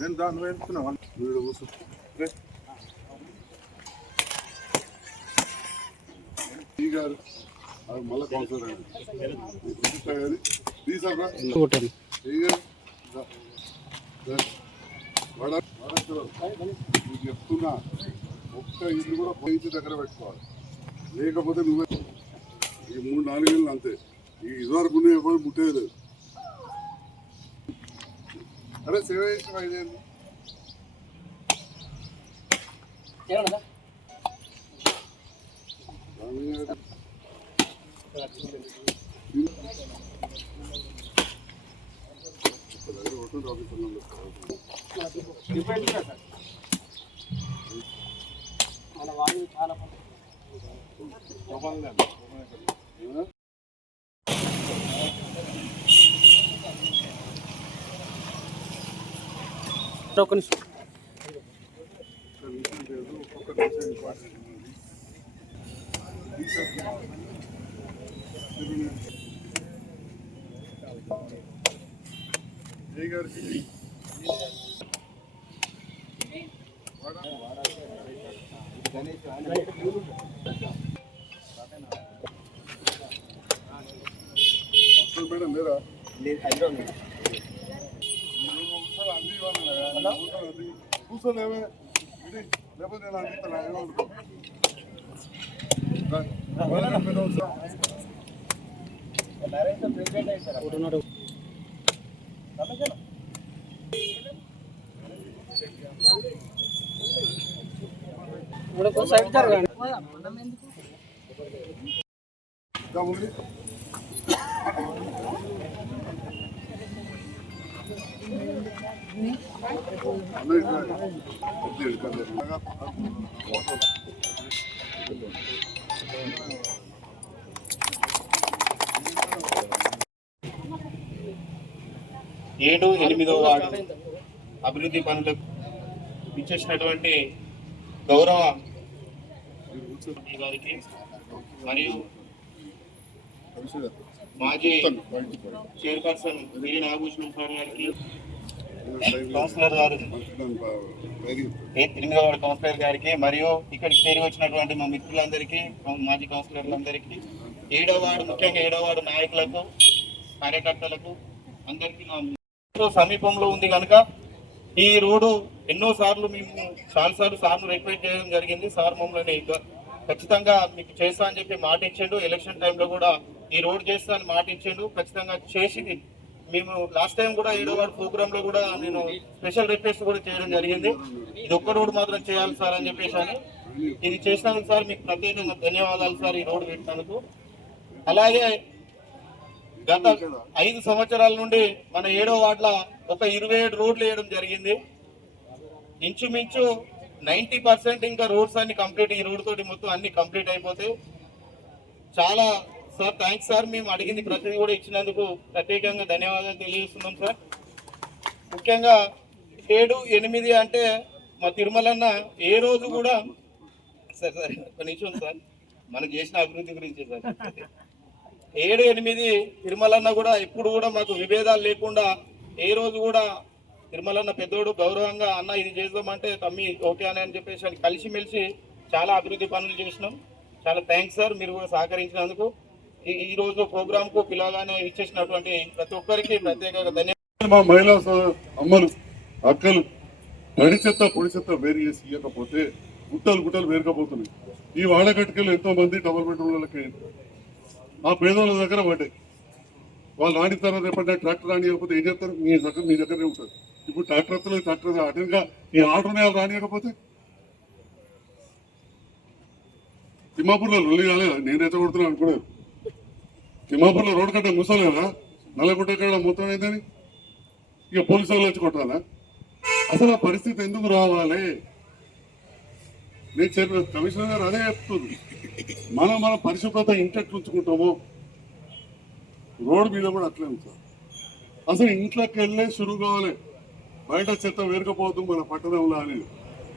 నేను దాన్ని వేసుకున్నాను వీడు గారు మళ్ళీ కౌన్సిలర్ చెప్తున్నా ఒక్క ఇల్లు కూడా పోయించి దగ్గర పెట్టుకోవాలి, లేకపోతే నువ్వే ఈ 3-4 ఏళ్ళు అంతే. ఈ ఇదివరకు ఎవరు ముట్టేది లేదు. అరే సేవ చేసిన 5 ఏళ్ళు మేడం లేరా కూర్చోలేవే లేకపోతే నేను అందిస్తాను. ఏడు 8వ వార్డు అభివృద్ధి పనులకు ఇచ్చేసినటువంటి గౌరవ గారికి మరియు మాజీ చైర్పర్సన్ వీరి నాగభూషణం సార్ గారికి, కౌన్సిలర్ గారు 8వ వార్డు కౌన్సిలర్ గారికి, మరియు ఇక్కడికి చేరి వచ్చినటువంటి మా మిత్రులందరికీ, మాజీ కౌన్సిలర్లందరికీ, 7వ వార్డు ముఖ్యంగా 7వ వార్డు నాయకులకు, కార్యకర్తలకు అందరికీ సమీపంలో ఉంది కనుక ఈ రోడ్డు ఎన్నోసార్లు మేము చాలాసార్లు సార్ను రిక్వెస్ట్ చేయడం జరిగింది. సార్ మమ్మల్ని ఖచ్చితంగా మీకు చేస్తా అని చెప్పి మాట ఇచ్చిండు. ఎలక్షన్ టైంలో కూడా ఈ రోడ్ చేస్తా అని మాట ఇచ్చిండు. ఖచ్చితంగా చేసి మేము లాస్ట్ టైం కూడా 7వ వార్డు ప్రోగ్రామ్ లో కూడా నేను స్పెషల్ రిక్వెస్ట్ కూడా చేయడం జరిగింది. ఇది ఒక్క రోడ్డు మాత్రం చేయాలి సార్ అని చెప్పేసి అని. ఇది చేసినందుకు సార్ మీకు ప్రత్యేకంగా ధన్యవాదాలు సార్ ఈ రోడ్డు పెట్టినందుకు. అలాగే గత 5 సంవత్సరాల నుండి మన 7వ వార్డులో ఒక 27 రోడ్లు వేయడం జరిగింది. ఇంచుమించు 90% ఇంకా రోడ్స్ అన్ని కంప్లీట్, ఈ రోడ్ తోటి మొత్తం అన్ని కంప్లీట్ అయిపోతాయి. చాలా సార్ థ్యాంక్స్ సార్, మేము అడిగింది ప్రతిదీ కూడా ఇచ్చినందుకు ప్రత్యేకంగా ధన్యవాదాలు తెలియజేస్తున్నాం సార్. ముఖ్యంగా 7, 8 అంటే మా తిరుమలన్న ఏ రోజు కూడా సార్ ఒక నిమిషం సార్, మనకు చేసిన అభివృద్ధి గురించి సార్. 7, 8 తిరుమలన్న కూడా ఎప్పుడు కూడా మాకు విభేదాలు లేకుండా ఏ రోజు కూడా తిరుమలన్న పెద్దోడు గౌరవంగా అన్న ఇది చేద్దామంటే తమ్మి ఓకే అని చెప్పేసి అని కలిసిమెలిసి చాలా అభివృద్ధి పనులు చేసినాం. చాలా థ్యాంక్స్ సార్, మీరు కూడా సహకరించినందుకు. ఈ రోజు ప్రోగ్రామ్ కు పిలవగానే ఇచ్చేసినటువంటి ప్రతి ఒక్కరికి ప్రత్యేకంగా ధన్యవాదాలు. మా మహిళా అమ్మలు అక్కలు తడి చెత్త పొడి చెత్త వేరు చేసి ఇవ్వకపోతే గుట్టలు వేరుకపోతున్నాయి. ఈ వాడకట్టుకెళ్ళి ఎంతో మంది డబుల్ బెడ్రూమ్లకి ఆ పేదోళ్ళ దగ్గర పడ్డాయి. వాళ్ళు ఆడిస్తారో రేపటి ట్రాక్టర్ రానియకపోతే ఏం చేస్తారు? మీ దగ్గరే ఉంటుంది. ఇప్పుడు ట్రాక్టర్ అటుగా ఈ ఆటోనే రానియకపోతే తిమ్మాపూర్లో రొల్లి కాలేదా? నేను ఎత్తగొడుతున్నాను అనుకున్నాను. తిమ్మాపూర్లో రోడ్డు కట్ట ముసలేదా? నల్లగుట్ట కాడ మొత్తం అయిందని ఇక పోలీసు వాళ్ళు వచ్చి కొట్టాలా? అసలు ఆ పరిస్థితి ఎందుకు రావాలి? నేను చెప్పిన కమిషనర్ గారు అదే చెప్తుంది. మన పరిశుభ్రత ఇంట్లో ఉంచుకుంటామో రోడ్డు మీద కూడా అట్లే ఉంచాలి. అసలు ఇంట్లోకి వెళ్ళే షురు కావాలి. బయట చెత్త వేరకపోతుంది మన పట్టణంలో అని.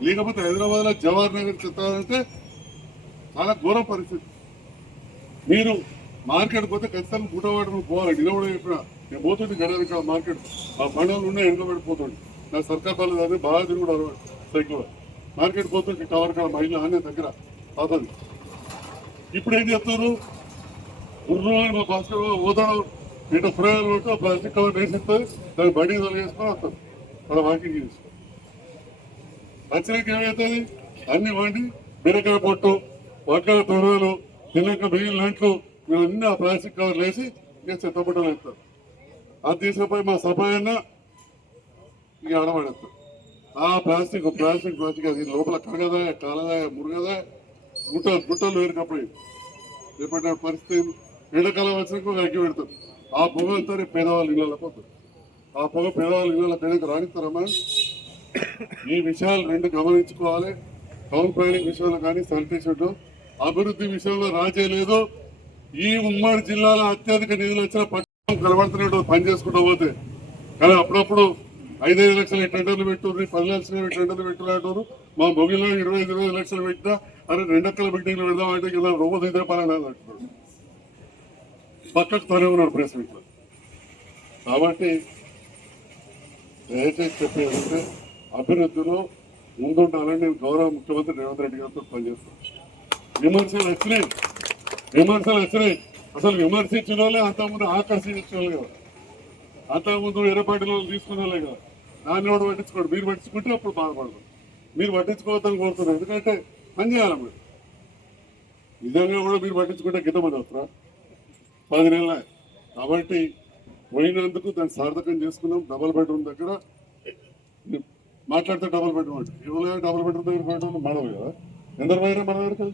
లేకపోతే హైదరాబాద్ లో జవహర్ నగర్ చెత్త అంటే చాలా ఘోర పరిస్థితి. మీరు మార్కెట్ పోతే ఖచ్చితంగా గుట్టవాడు పోవాలి. నిలబడి చెప్పిన నేను పోతుంది గడవక మార్కెట్ ఆ బండలు ఉన్నాయి ఎంట్లో పడిపోతుంది. నా సర్కార్ పనులు అది బాగా తిరుగుడు సైకిల్ మార్కెట్ పోతుంది టవర్ కాడ మహిళ అనే దగ్గర అవుతుంది. ఇప్పుడు ఏం చెప్తారు? గుర్రు మా భాస్కర్ పోతాడు ఇటు ప్రయోజనం కొట్టు ప్లాస్టిక్ కవర్ వేసిస్తారు, దాన్ని బండి తొలగేసుకొని వస్తారు. అలా వాకింగ్ చేసి వచ్చినాక ఏమవుతుంది? అన్ని వండి బీరకాయ పొట్టు వంకాయ తొడలు తినక బియ్యం లాంట్లు ఇవన్నీ ఆ ప్లాస్టిక్ కవర్లు వేసి ఇక చెత్తబుట్టలు వేస్తారు. అది తీసుకుపోయి మా సఫాయి అన్న ఇక ఆడబడేస్తారు. ఆ ప్లాస్టిక్ అది లోపల కరగదా కాలదా మురుగదా గుట్టలు వేరుకపోయి రేపటి పరిస్థితి ఎండాకాలం వచ్చినాక అగ్గి పెడతారు. ఆ పొగ అంతా రేపు పేదవాళ్ళ ఇళ్ళలో పోతుంది. ఆ పొగ పేదవాళ్ళ ఇళ్ళలో పేదకి రాణిస్తారమ్మా. ఈ విషయాలు రెండు గమనించుకోవాలి. టౌన్ ప్లానింగ్ విషయంలో కానీ శానిటేషన్ అభివృద్ధి విషయంలో రాజే లేదు. ఈ ఉమ్మడి జిల్లాలో అత్యధిక నిధులు వచ్చిన పట్టణం కనబడుతున్నట్టు పని చేసుకుంటూ పోతే, కానీ అప్పుడప్పుడు 5-5 లక్షల టెండర్లు పెట్టుర్రు, 10 లక్షల టెండర్లు పెట్టుకుంటారు. మా మొగిలో 20 లక్షలు పెట్టినా అరే 2 ఎక్కల బిల్డింగ్లు పెడదాం అంటే కదా రోజు ఇదే పని అంటున్నాడు. పక్కకు తనే ఉన్నాడు ప్రెస్ మీట్ లో. కాబట్టి దయచేసి చెప్పేదంటే అభివృద్ధిలో ముందుండాలని నేను గౌరవ ముఖ్యమంత్రి రేవంత్ రెడ్డి గారితో పనిచేస్తాను. విమర్శలు వచ్చినాయి. అసలు విమర్శించిన వాళ్ళే అంతకుముందు ఆకర్షించిన వాళ్ళు కదా, అంతకుముందు ఎర్రపాటిలో తీసుకున్న వాళ్ళే కదా. దాన్ని కూడా పట్టించుకోండి. మీరు పట్టించుకుంటే అప్పుడు బాధపడదు. మీరు పట్టించుకోవద్దని కోరుతున్నారు. ఎందుకంటే పని చేయాలి మీరు. నిజంగా కూడా మీరు పట్టించుకుంటే గిట్టమని వస్తారా? 10 నెలల. కాబట్టి పోయినందుకు దాన్ని సార్థకం చేసుకున్నాం. డబుల్ బెడ్రూమ్ దగ్గర మాట్లాడితే డబుల్ బెడ్రూమ్ అంటే ఇవ్వలే. డబుల్ బెడ్రూమ్ దగ్గర బెడ్రూమ్ మనవి కదా. ఎందరు పోయినా మన దగ్గర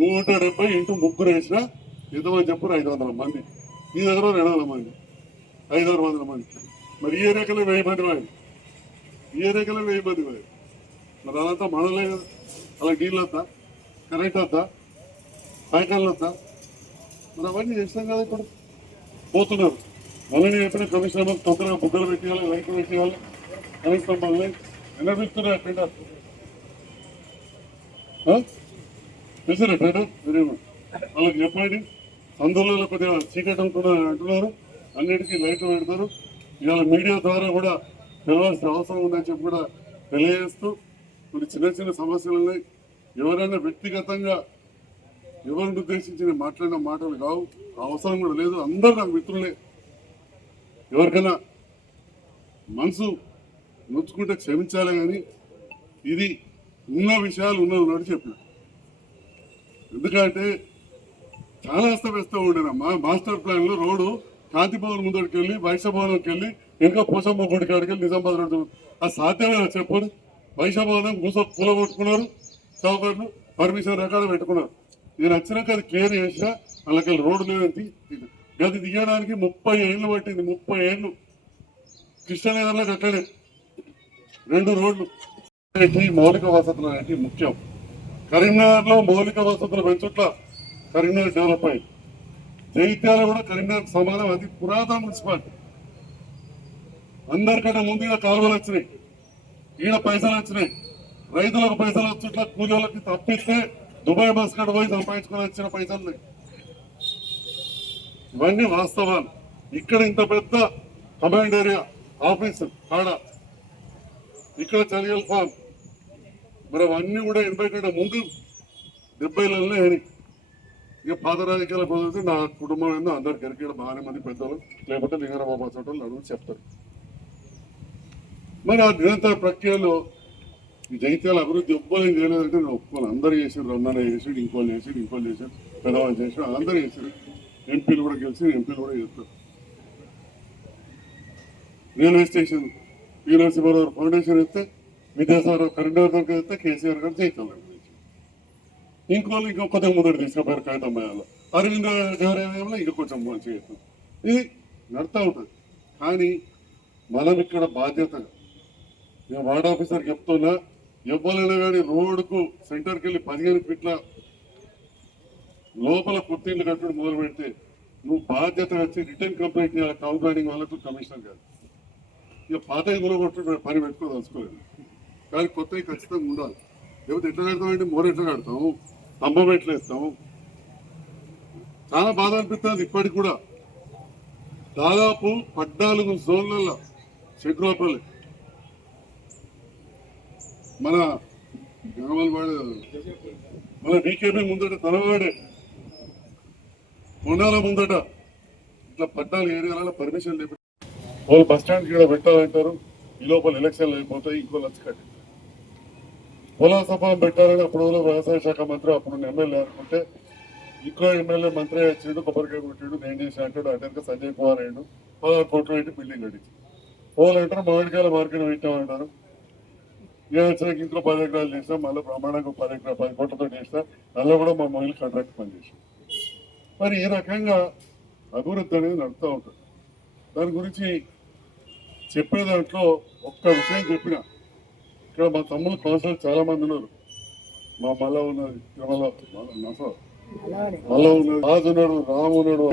170 ఇంటూ 3 వేసినా ఎంతమంది చెప్పారు? 500 మంది. ఈ దగ్గర 200 మంది, 500 మంది. మరి ఈ ఏరియాకలే 1000 మంది పోయి, మరి అదంతా మనలే కదా. అలా నీళ్ళు వద్దా, కరెంట్ వద్దా, సాయంకాలం వద్దా? మరి అవన్నీ చేస్తాం కదా. ఇప్పుడు పోతున్నారు. మనని చెప్పిన కమిషనర్ తొందరగా బుగ్గలు పెట్టేయాలి, లైట్లు పెట్టేయాలి, కనీసం మళ్ళీ ఎన్నో పిలుస్తున్నారు టెండర్. తెలిసిన టెండర్ వాళ్ళకి చెప్పండి. సందులలో కొద్దిగా చీకటి అంటున్నారు. అన్నిటికీ లైట్లు పెడతారు. ఇవాళ మీడియా ద్వారా కూడా తెలవాల్సిన అవసరం ఉందని చెప్పి కూడా తెలియజేస్తూ, కొన్ని చిన్న సమస్యలు ఉన్నాయి. ఎవరైనా వ్యక్తిగతంగా ఎవరిని ఉద్దేశించి మాట్లాడిన మాటలు కావు. అవసరం కూడా లేదు. అందరూ నాకు మిత్రులే. ఎవరికైనా మనసు నొచ్చుకుంటే క్షమించాలి. కానీ ఇది ఉన్న విషయాలు ఉన్నది చెప్పిన. ఎందుకంటే చాలా అస్తవ్యస్తం ఉండేనా. మాస్టర్ ప్లాన్ లో రోడ్డు కాంతి భవన్ ముందడికి వెళ్ళి, వైశ్యభవనంకి వెళ్ళి, ఇంకా పోషమ్మ గుడి కాడికి వెళ్ళి నిజామాబాద్ రోడ్డు. అది సాధ్యమేనా చెప్పండి? వైశ్యభవనం కూల కొట్టుకున్నారు, చౌకర్లు పర్మిషన్ రకాలు పెట్టుకున్నారు. నేను వచ్చినాక అది క్లియర్ చేసినా వాళ్ళకి రోడ్డు లేదంటే గది దిగడానికి 30 ఏళ్ళు పట్టింది. 30 ఏళ్ళు. కృష్ణనగర్లో అట్లనే 2 రోడ్లు. మౌలిక వసతులు అనేవి ముఖ్యం. కరీంనగర్లో మౌలిక వసతులు పెంచుట్ల కరీంనగర్ డెవలప్ అయింది. జైత్యాల కూడా కరీంనగర్ సమానం. అది పురాతన మున్సిపాలిటీ. అందరికంటే ముందుగా కాలువలు వచ్చినాయి, ఈడ పైసలు వచ్చినాయి, రైతులకు పైసలు వచ్చుట్ల కూలీలకు తప్పిస్తే దుబాయ్ మస్కట్ పోయి సంపాదించుకొని వచ్చిన పైసలు. ఇవన్నీ వాస్తవాలు. ఇక్కడ ఇంత పెద్ద కమాండ్ ఏరియా ఆఫీసు కాడ, ఇక్కడ చలియల్ ఫామ్, మరి అవన్నీ కూడా 80 కంటే ముందు 70లలో అయినాయి. ఇక పాత రాజకీయాల పోతే నా కుటుంబం ఏందో అందరికి ఎరికేడ బాగానే మంది పెద్దలు, లేకపోతే లింగరాబాబా చోటలు అడుగు చెప్తారు. మరి ఆ నిరంతర ప్రక్రియలో ఈ జైత్యాల అభివృద్ధి ఎవ్వరు చేయలేదంటే నేను ఒప్పుకోను. అందరూ చేసారు. రమణ చేసాడు, ఇంకోళ్ళు చేసాడు, పెద్దవాళ్ళు చేసాడు, అందరూ చేశారు. ఎంపీలు కూడా గెలిచి ఎంపీలు కూడా చేస్తారు. రైల్వే స్టేషన్ యూనివర్సిటీ ఫౌండేషన్ ఇస్తే, విద్యాసాగర్ కరీంనగర్ దగ్గర ఇస్తే, కేసీఆర్ గారు జైత్యాల ఇంకోళ్ళు ఇంకా కొద్దిగా ముందడు తీసుకుపోయారు కాగితమ్మయాలో. అరవింద్ గారు ఇంకా కొంచెం మంచిగా చేస్తారు. ఇది నడుతూ ఉంటుంది. కానీ మనం ఇక్కడ బాధ్యతగా నేను వార్డ్ ఆఫీసర్ చెప్తున్నా, ఎవరైనా కానీ రోడ్డుకు సెంటర్కి వెళ్ళి 15 ఫీట్ల లోపల కుర్తీలు కట్టడం మొదలు పెడితే నువ్వు బాధ్యత వచ్చి రిటర్న్ కంప్లైంట్ చేయాలి టౌన్ ప్లానింగ్ వాళ్ళకు, కమిషనర్ గారు. ఇక పాత గులో కొట్టు పని పెట్టుకోదలుచుకోలేదు, కానీ కొత్తవి ఖచ్చితంగా ఉండాలి. లేకపోతే ఎట్లా కడతామంటే మోర ఎట్లా కడతాము, స్తంభం ఎట్లా వేస్తాము. చాలా బాధ అనిపిస్తుంది. ఇప్పటికి కూడా దాదాపు 14 జోన్లలో శంకురాపల్లి మన గంగవల్వాడు మన బీకేపీ ముందట తలవాడే కొండాల ముందట ఇట్లా 14 ఏరియాలలో పర్మిషన్ లేకపోతే వాళ్ళు బస్ స్టాండ్ కూడా పెట్టాలంటారు. ఈ లోపల ఎలక్షన్లు అయిపోతాయి, ఇంకో లక్ష కట్టి పొలా సభ పెట్టాలని అప్పుడు వ్యవసాయ శాఖ మంత్రి అప్పుడు ఎమ్మెల్యే అనుకుంటే ఇంకో ఎమ్మెల్యే మంత్రి వచ్చిండు, కొబ్బరికాయ కొట్టిండు, నేను చేసి అంటాడు. అటెనక సంజయ్ కుమార్ అయ్యిండు, 16 కోట్లు పెట్టి బిల్డింగ్ కట్టించి వాళ్ళు అంటారు మామిడికాయల మార్కెట్ పెట్టామంటారు. వచ్చినాక ఇంకో 10 ఎకరాలు చేసినా, మళ్ళీ బ్రహ్మాండంగా 10 కోట్లతో చేసినా, అందులో కూడా మా మహిళలు కాంట్రాక్ట్ పనిచేసాం. మరి ఈ రకంగా అభివృద్ధి అనేది నడుస్తూ ఉంటుంది. దాని గురించి చెప్పే దాంట్లో ఒక్క విషయం చెప్పిన, ఇక్కడ మా తమ్ముడు కౌన్సిలర్ చాలా మంది ఉన్నారు. మా మల్ల ఉన్నది, మల్ల ఉన్నది, రాజు ఉన్నాడు, రాము ఉన్నాడు.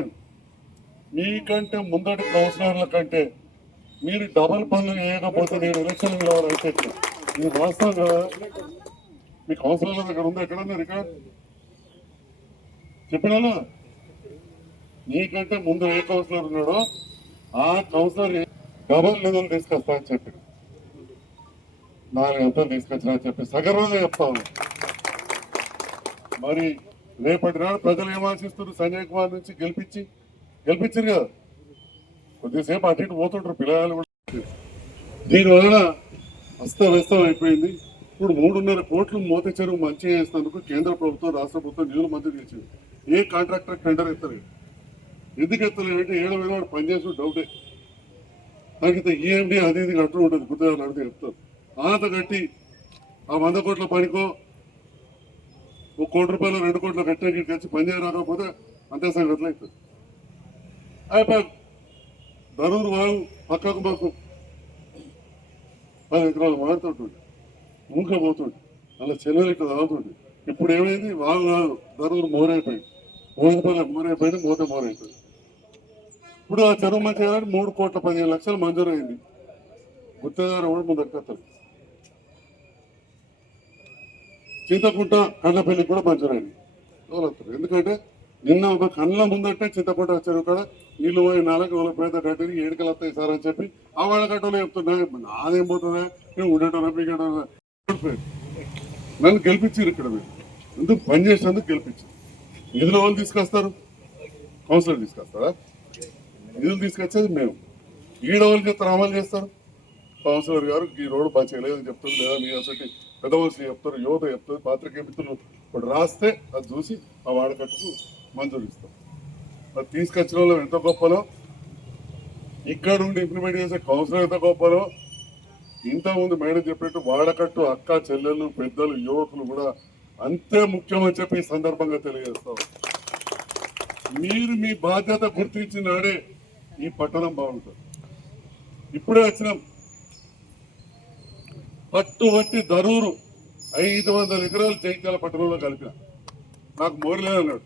మీకంటే ముందటి కౌన్సిలర్ల కంటే మీరు డబల్ పనులు చేయకపోతే నేను ఎలక్షన్ నిలవాలంటే ఇది వాస్తవం కదా. మీ కౌన్సిలర్ల దగ్గర ఉంది, ఎక్కడన్నా రికార్డ్ చెప్పినా. నీకంటే ముందు ఏ కౌన్సిలర్ ఉన్నాడో ఆ కౌన్సిలర్ డబల్ నిధులు తీసుకొస్తా అని చెప్పి 4 గంటలు తీసుకొచ్చినా చెప్పి సగర్వంగా చెప్తా ఉన్నా. మరి రేపటి నాడు ప్రజలు ఏం ఆశిస్తున్నారు? సంజయ్ కుమార్ నుంచి గెలిపించారు కదా, కొద్దిసేపు అటు ఇటు పోతుంటారు పిల్లలు కూడా. దీనివలన అస్తవ్యస్తం అయిపోయింది. ఇప్పుడు 3.5 కోట్లు మోతి చెరువు మంచిగా చేసినందుకు కేంద్ర ప్రభుత్వం, రాష్ట్ర ప్రభుత్వం నిధులు మంజూరు చేసింది. ఏ కాంట్రాక్టర్ టెండర్ ఎత్తలేదు. ఎందుకు ఎత్తలేదంటే 7 వేల వాడు పనిచేసి డౌటే. నాకైతే ఈఎండి అది ఇది కట్టు ఉంటుంది, గుర్తుగా అడిగితే చెప్తారు. ఆత కట్టి ఆ 100 కోట్ల పనికో 1 కోటి రూపాయలు 2 కోట్ల కట్టేకి కలిసి పని చేయరాకపోతే అంతే సంగతులు అవుతుంది. అయిపోయి ధరూరు వాగు పక్కకు మాకు 10 ఎకరాలు మారుతుంటుంది, మూకపోతుంది, అలా చెల్లెలు ఇక్కడ తాగుతుంది. ఇప్పుడు ఏమైంది? వాగు కాదు, ధరూరు మోరైపోయింది, మోరైపోయింది, మోరైపోయింది. ఇప్పుడు ఆ చెరువు మంచి 3 కోట్ల 15 లక్షలు మంజూరు అయింది. గుత్తేదారు కూడా ముందరికత్తారు. చింతకుంట కళ్ళపల్లి కూడా మంజూరైంది. ఎవరు ఎందుకంటే నిన్న ఒక కళ్ళ ముందంటే చింతకుంట చెరువు కూడా నీళ్ళు పోయి 4 వాళ్ళ పేద కట్టి 7 కలు వస్తాయి సార్ అని చెప్పి ఆ వాళ్ళ కట్టలో చెప్తున్నా. నాదేం పోతుందా, నేను ఉండటం పీకటం. నన్ను గెలిపించారు ఇక్కడ, మీరు ఎందుకు పని చేసినందుకు గెలిపించారు. నిధులు వాళ్ళు తీసుకొస్తారు, కౌన్సిలర్ తీసుకొస్తారా? నిధులు తీసుకొచ్చేది మేము. ఈడవాళ్ళు చెప్తారు, అమలు చేస్తారు. కౌన్సిలర్ గారు ఈ రోడ్డు బాగా చేయలేదని చెప్తారు, లేదా మీ అసలు పెద్ద మనుషులు చెప్తారు, యువత చెప్తారు, పాత్రికేయ మిత్రులు ఇప్పుడు రాస్తే అది చూసి ఆ వాడకట్టుకు మంజూరు ఇస్తాం. అది తీసుకొచ్చిన వాళ్ళు ఎంత గొప్పలో, ఇక్కడ ఉండి ఇంప్లిమెంట్ చేసే కౌన్సిలర్ ఎంత గొప్పలో. ఇంతకుముందు మేడం చెప్పినట్టు వాడకట్టు అక్క చెల్లెళ్ళు, పెద్దలు, యువకులు కూడా అంతే ముఖ్యమని చెప్పి ఈ సందర్భంగా తెలియజేస్తాం. మీరు మీ బాధ్యత గుర్తించినాడే ఈ పట్టణం బాగుంటుంది. ఇప్పుడే వచ్చినాం, పట్టుబట్టి ధరూరు 500 ఎకరాలు జైత్యాల పట్టణంలో కలిపిన. నాకు మోరలే అన్నాడు,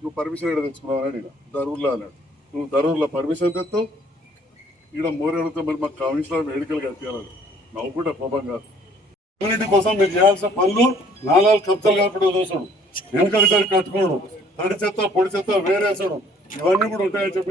నువ్వు పర్మిషన్ ఇక్కడ తెచ్చుకున్నావు ఇక ధరూరులో అన్నాడు. నువ్వు ధరూరులో పర్మిషన్ తెస్తావు, ఇక్కడ మోరే అడిగితే మరి మాకు కమిషనర్ వేడుకలు కట్టాలని నవ్వుకుంటే కోపం కాదు. కమ్యూనిటీ కోసం మీరు చేయాల్సిన పనులు 4 కబ్జాలు కాకుండా చూసాడు, వెనకటి కట్టుకోడు, తడి చెత్త పొడి చెత్త వేరేసాడు, ఇవన్నీ కూడా ఉంటాయని చెప్పి